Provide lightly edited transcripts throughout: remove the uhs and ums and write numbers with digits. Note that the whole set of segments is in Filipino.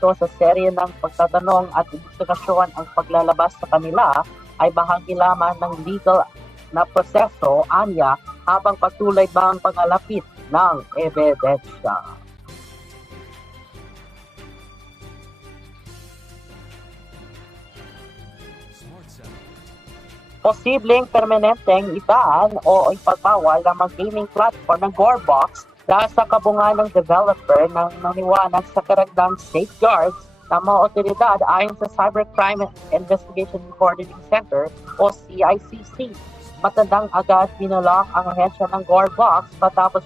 epekto sa serye ng pagtatanong at investigasyon ang paglalabas sa kanila ay bahagi lamang ng legal na proseso, anya, habang patuloy ba ang pangalapit ng ebidensya. Posibleng permanenteng itaan o ipagbawal ng mga gaming platform ng Gorebox dahil sa kabungan ng developer ng naniwanag sa karagdagang safeguards ng mga otoridad ayon sa Cybercrime Investigation and Coordinating Center o CICC. Matandang agad binulak ang ahensya ng Gorebox matapos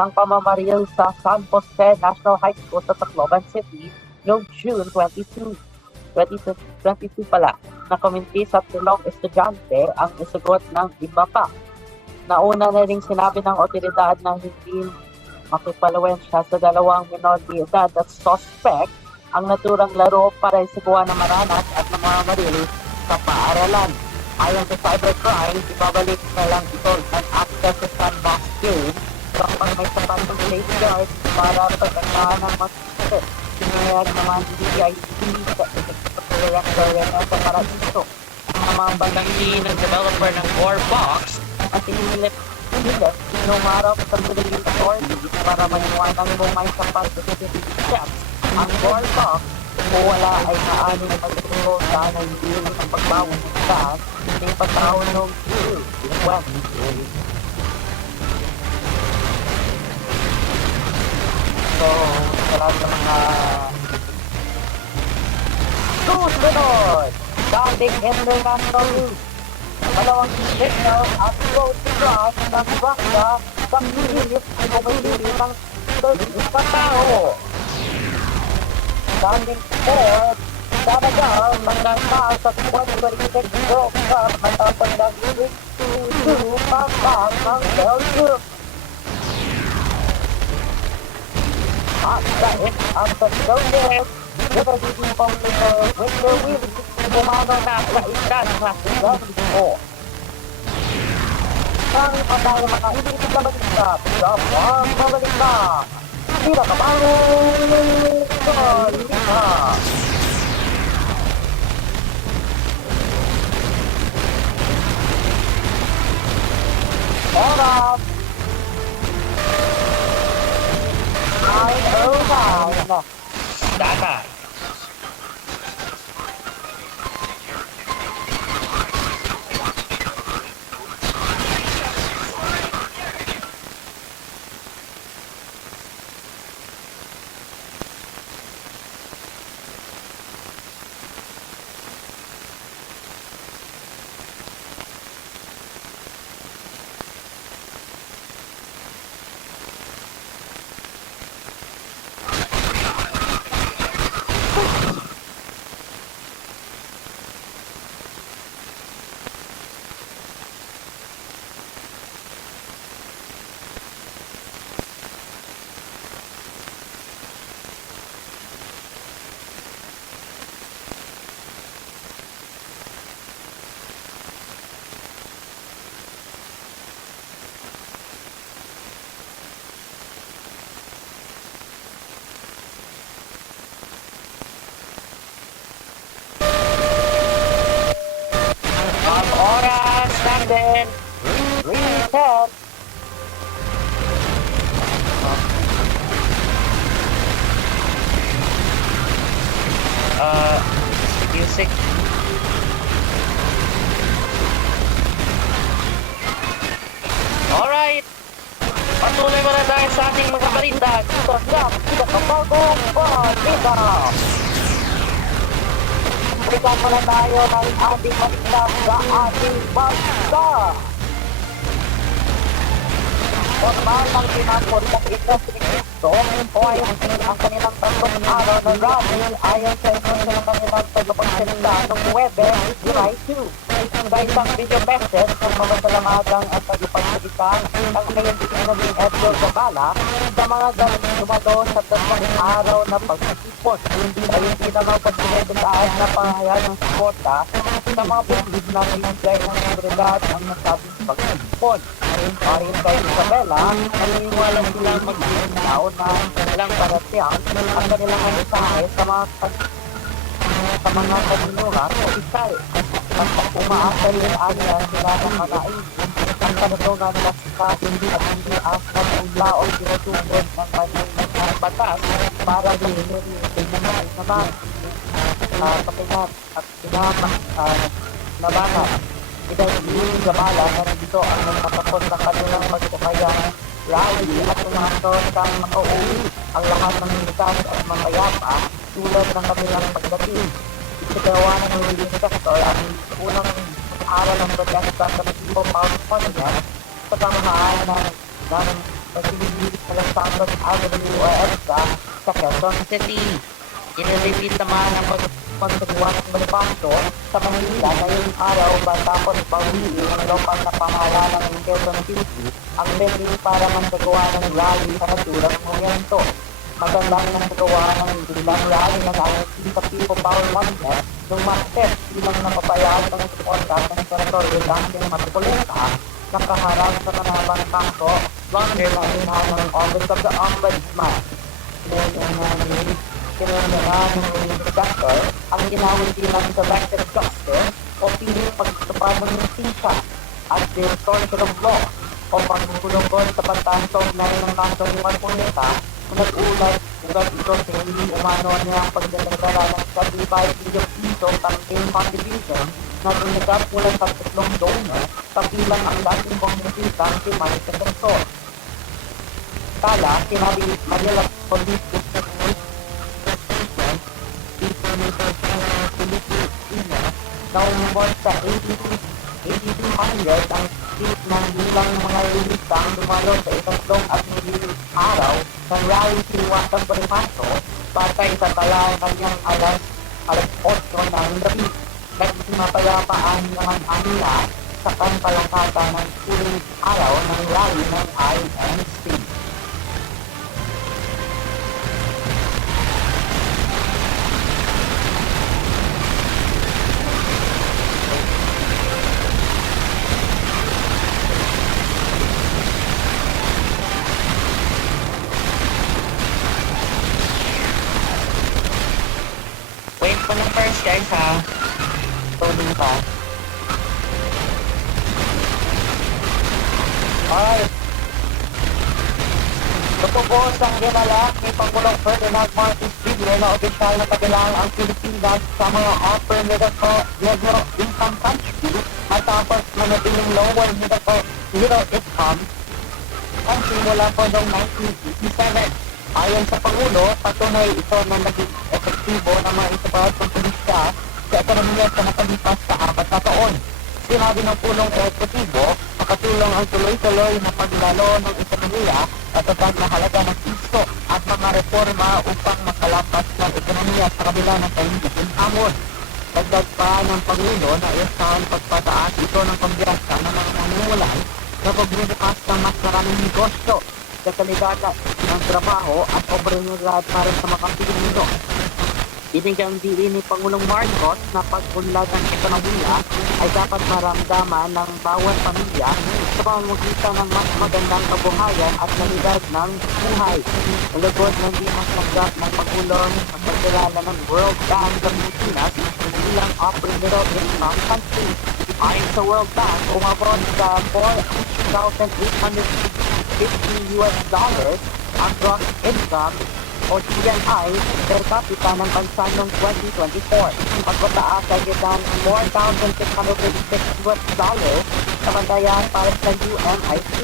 ang pamamaril sa San Jose National High School sa Tacloban City noong June 22 pala. Na community sa tulong estudyante ang isugot ng iba pa. Nauna na ring sinabi ng otoridad na hindi makipalawensya sa dalawang minor de edad at suspect ang naturang laro para isagawa ng maranas at namamaril sa paaralan. Ayon sa cybercrime, ibabalik na lang ito ang access sa sandbox game kapag may sapat ng safeguards para pagkakahan ng masakit. Sinayag naman DIC sa director sa Paraiso. Ang mga balangin ng developer ng Gorebox at inilip numarap sa Philippine Authority para maniwanang bumay sa participatory steps. Ang Gorebox kung wala ay maaning magtuturo sa hindi ng pagbawon ng gas ng patawon ng June 2020. So, sa lahat ng mga susunod, dating international news, dalawang signal at road cross ng Russia sa Philippines ay bumibili ng katao. Standing fourth, Senegal magkasal sa 2026 World Cup matapos ng 6-2 pangkang ng Belgium. At dahil ang Soviet nagiging popular Winter Wheels bumagaw na sa isa ng klaseng Belgium. Ang patay mga inisip na balita sa mga balita. Sila kabang balita. Oras 9:09. Data. Then reset. Music. Alright. Patuloy muna tayo sa ating mga balita. Ito siya, pinakabagong balita. Balikan muna tayo ng ating balita sa ating bansa. Formal ng tinapon ng investigation o ay ang kanilang tatlong araw na rally ayon sa ng kanilang tagapagsalita ng Huwebes, July 2. Sa isang video message ng mamasalamagang ang tagapagsalita ng kayang ng Edgar Zabala sa mga dumado sa tatlong araw na pagsisipon. Ayun din ang pagsinetuntaan na pangahayag ng suporta sa mga business na pinagay ng seguridad ang nasabing pag-ipon. Ayon kay Isabela, naniniwala silang maglilinaw na walang parasyan ang kanilang mensahe sa mga kaniluran o isay. At umaasa rin anya sila ng manain ang kanutunan na sikasin at hindi asal ang laon tinutupod ng kanyang batas para dinilitin naman naman kapinat at sinamak nabanat. Idahil Gabala na nandito ang nagpapapot ng kanilang magkakayang rally at umason kang makauwi ang lahat ng militar at mapayapa tulad ng kanilang pagdating. Isigawa ng William Sector ang unang aral ng protesta sa Mexico Power Project sa pamahaan ng pagsiligid sa Los Santos Avenue o EDSA sa Quezon City. Inilipit naman ang pagsagawa ng Bonifacio sa Manila ngayong araw matapos bawiin ng lokal na pamahalaan ng Quezon City ang venue para magsagawa ng rally sa naturang momento. Magandang nagagawa ng bilang rally ng ating sa People Power Project nung Martes bilang napabayaan ng suporta ng Senator Rodante Marcoleta nakaharap sa manabang kaso longer na inahan ng Office of the Ombudsman. Kinunyahan ng William Sector ang ginawin bilang selective justice o piling pagtupad ng justisya at distortion of law o pagkukulungkod sa pagtansog na ng kaso ni Marcoleta na nag-ulat ito sa hindi umano niya ang pagdadagdala ng 75 million piso campaign contribution na tinagap mula sa tatlong donor kabilang ang dating kongresistang si Maricel Sor. Kala, sinabi Manila Police District na umibot sa 1800 ang street ng bilang mga lilistang dumalo sa itatlong at mililing araw ng rally si Watang Bonifacio patay sa tala kanyang alas 8 ng gabi. Naging mapayapaan naman nila sa pampalakata ng huling araw ng rally ng INC. Wait pa lang first guys ha. Loading pa. Alright. Lupubos ang ginalak ni Pangulong Ferdinand Marcos Jr. na opisyal na kabilang ang Pilipinas sa mga upper middle income country matapos manatiling lower middle income country mula po noong 1987. Ayon sa Pangulo, patunay ito na naging epektibo ng mga isabawat ng pulisya sa ekonomiya sa nakalipas sa 4 na taon. Sinabi ng pulong ekutibo, makatulong ang tuloy-tuloy na paglalo ng ekonomiya at tatag na halaga ng piso at mga reforma upang makalapas ng ekonomiya sa kabila ng kahingging hamon. Dagdag pa ng Pangulo na isahan pagpataas ito ng pambiyansa ng mga nanungulan na pagbubukas ng mas maraming negosyo sa kalidad ng trabaho at oportunidad para sa mga Pilipino. Binigyang diin ni Pangulong Marcos na pag-unlad ng ekonomiya ay dapat maramdaman ng bawat pamilya sa pamamagitan ng mas magandang kabuhayan at kalidad ng buhay. Malugod ng di mas magdap ng pagulong at pagkilala ng World Bank sa Pilipinas bilang upper middle income country. Ayon sa World Bank, umabot sa $4,850 ang gross income o GNI per capita ng bansa noong 2024. Pagpataas ay kitang $4,636 samantayan para sa UNIC.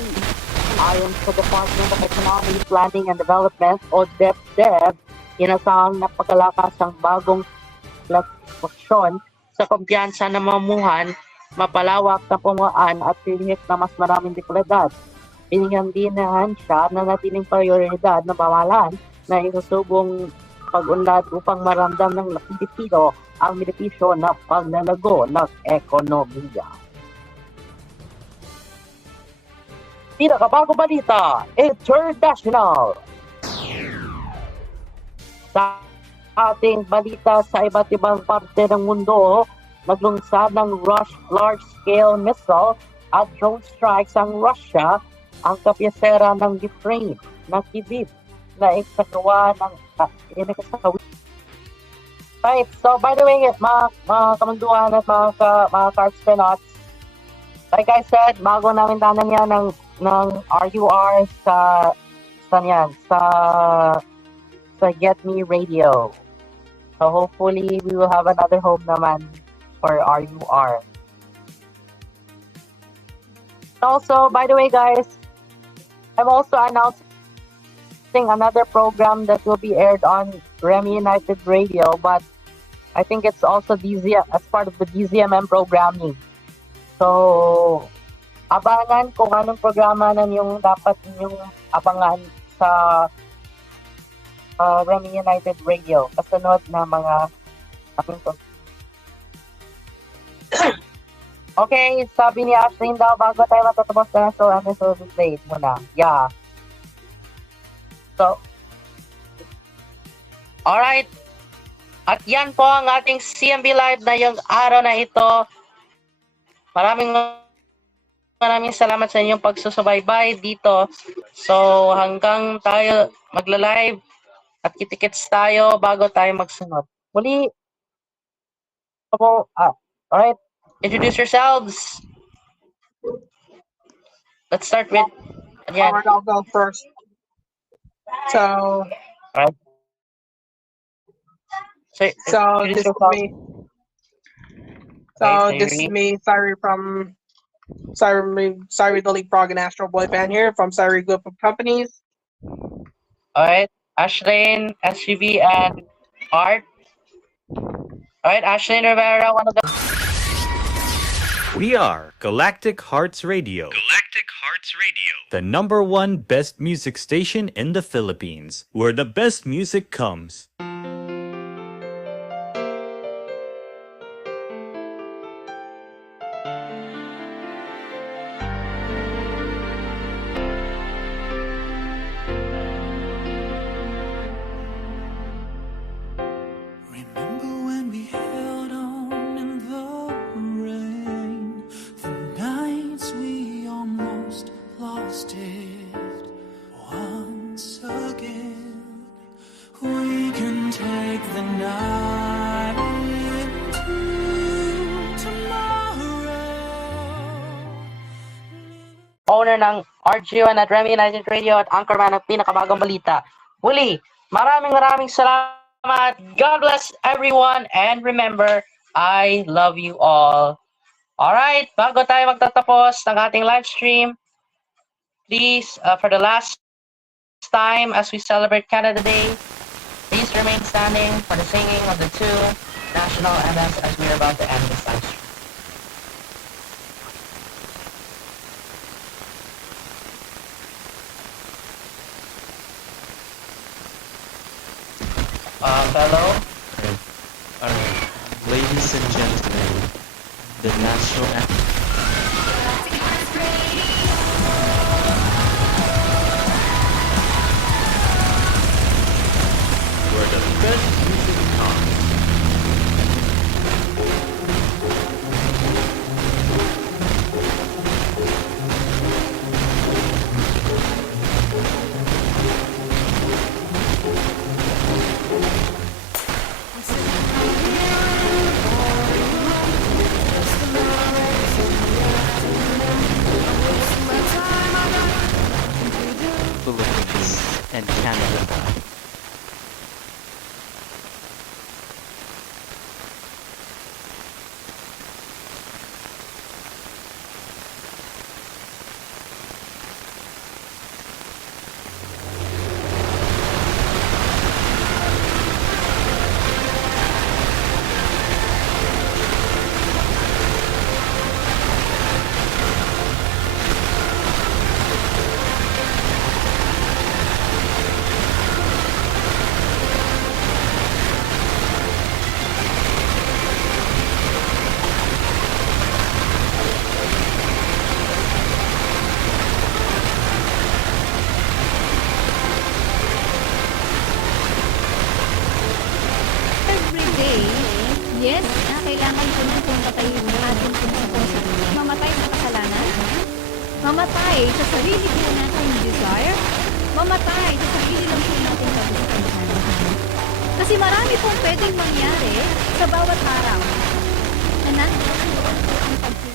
Ayon sa Department of Economic Planning and Development o DepDev, inasahang napakalakas ang bagong klasifisyon sa kumpiyansa ng mamuhan, mapalawak na pumuan at pilit na mas maraming diplomat. Binigyan din siya na natiling prioridad na pamahalaan na isusubong pag-unlad upang maramdam ng Pilipino ang benepisyo na paglalago ng ekonomiya. Pinakabago balita, international. Sa ating balita sa iba't ibang parte ng mundo, naglunsad ng large-scale missile at drone strikes ang Russia ang kapiysera ng Ukraine na Kyiv na ikinagawa ng Right, so by the way, mga kamunduhan at mga Cardspenauts, like I said, bago namin tanan yan ng RUR sa Get Me Radio. So hopefully we will have another home naman for RUR. Also, by the way, guys, I'm also announcing another program that will be aired on Remy United Radio, but I think it's also as part of the DZMM programming. So, abangan kung anong programa na yung dapat ninyong abangan sa Remy United Radio. Kasunod na mga Okay, sabi ni Ashlyn daw, bago tayo matatapos na so wait muna. Yeah. So, alright. At yan po ang ating CMB Live na yung araw na ito. Maraming salamat sa inyong pagsusubaybay dito. So hanggang tayo magla-live at kitikits tayo bago tayo magsunod. Muli, alright, introduce yourselves. Let's start with, Alright, I'll go first. So, alright. So this is me. So this is me, Sari from Sari the League Prog and Astro Boy Band here from Sari Group of Companies. Alright, Ashlyn, SGV, and Art. Alright, Ashlyn Rivera, one of the... We are Galactic Hearts Radio. Galactic Hearts Radio. The #1 best music station in the Philippines, where the best music comes. Owner ng RGO at Remy United Radio at anchorman ng pinakabagong balita. Muli, maraming salamat. God bless everyone and remember, I love you all. Alright, bago tayo magtatapos ng ating live stream, please, for the last time as we celebrate Canada Day, please remain standing for the singing of the two national anthems as we are about to end this live stream. Hello? Alright, ladies and gentlemen, the national anthem. Where the best music comes. Philippines and Canada. Yes, kailangan ko nang patayin ang ating puso. Mamatay sa kasalanan? Mamatay sa sarili po nating desire? Mamatay sa sarili lang po nating kagustuhan? Kasi marami pong pwedeng mangyari sa bawat araw. Na nandoon ang pagkakita.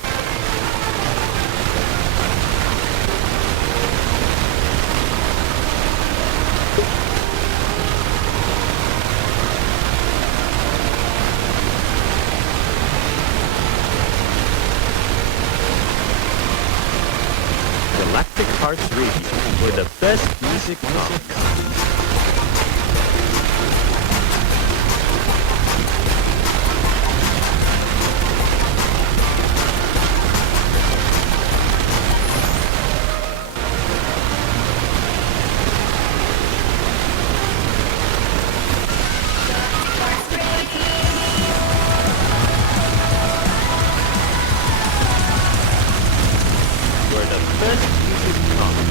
Galactic Hearts Radio, where the best music comes. Where the best music comes.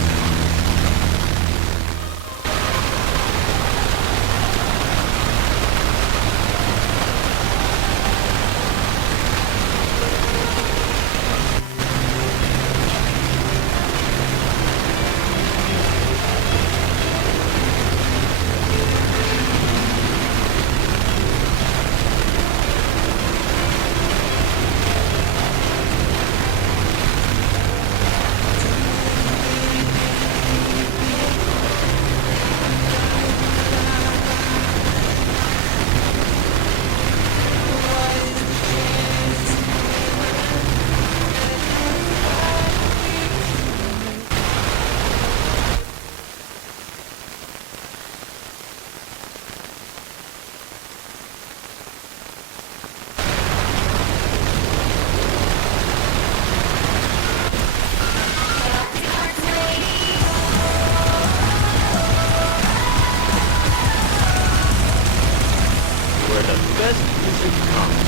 Where the best music comes.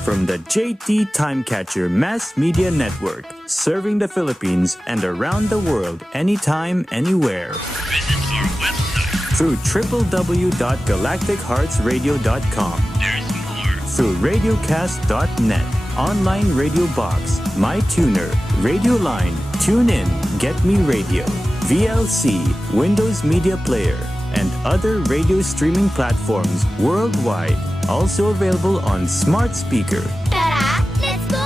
From the JT Timecatcher Mass Media Network, serving the Philippines and around the world anytime, anywhere. Visit our website through www.galacticheartsradio.com. There's more. Through radiocast.net, online radio box, MyTuner, Radio Line, TuneIn, Get Me Radio, VLC, Windows Media Player, and other radio streaming platforms worldwide. Also available on smart speaker. Tara, let's go!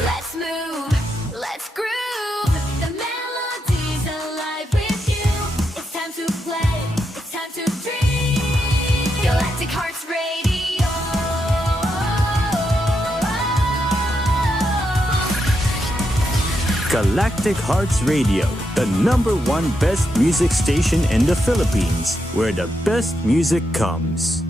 Let's move, let's groove. The melody's alive with you. It's time to play, it's time to dream. Galactic Hearts Radio. Galactic Hearts Radio, the #1 best music station in the Philippines, where the best music comes.